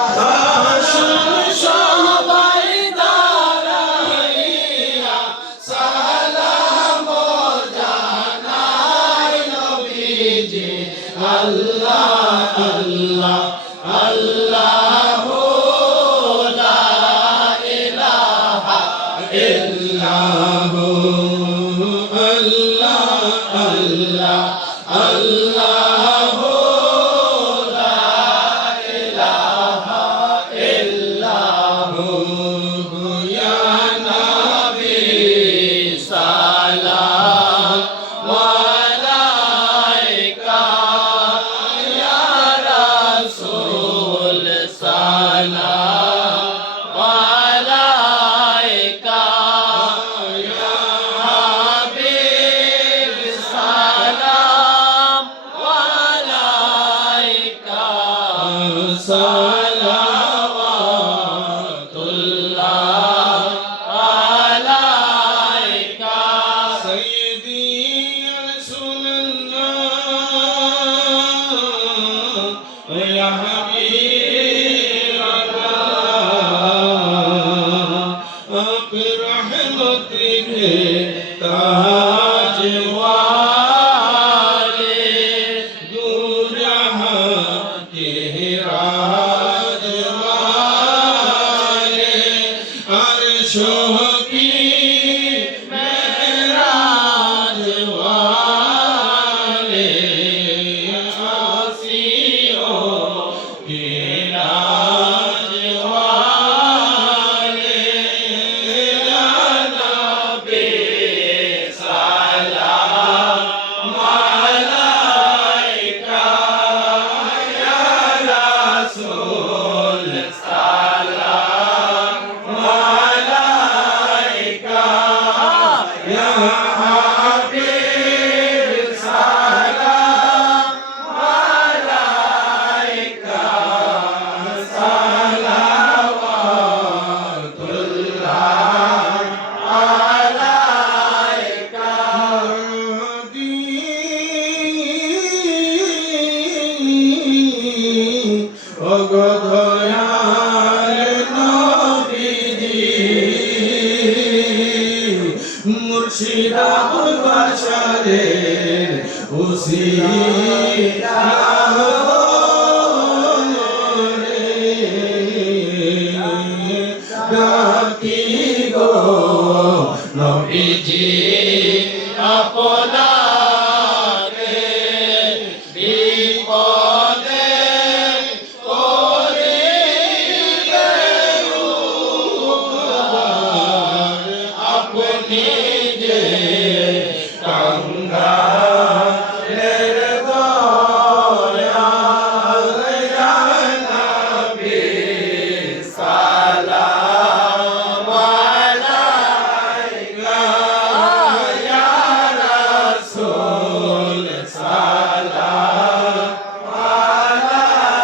আসুন সবাই দাঁড়াইয়া সালাম জানাই নবীজি আল্লাহ আল্লাহ আল্লাহু লা ইলাহা ইল্লাহু আল্লাহ আল্লাহ আল্লাহু লা ইলাহা ইল্লাহু ইয়া নবী সালাম আলাইকা ইয়া রাসূল সালাম আলাইকা ইয়া হাবিব সালাম আলাইকা সালাওয়াতুল্লাহ আলাইকা সাইয়্যিদি রাসূলুল্লাহ ইয়া হাবিবাল্লাহ আপ রহমত के ताज वाले दो जहां के राज वाले अर्शों की मेराज वाले आसियों के राज वाले या नबी सलाम अलैका या रसूल सलाम अलैका या हबीब सलाम अलैका सलावतुल्लाह अलैका অগদয়াল নবীজি মুর্শিদ আবুল বাশারের উসিলা ডাকি গো নবীজি আপনাকে বিপদে করিবে উদ্ধার আপনি যে কাঙ্গালের দয়াল ইয়া নবী সালাম আলাইকা ইয়া রাসূল সালাম আলাইকা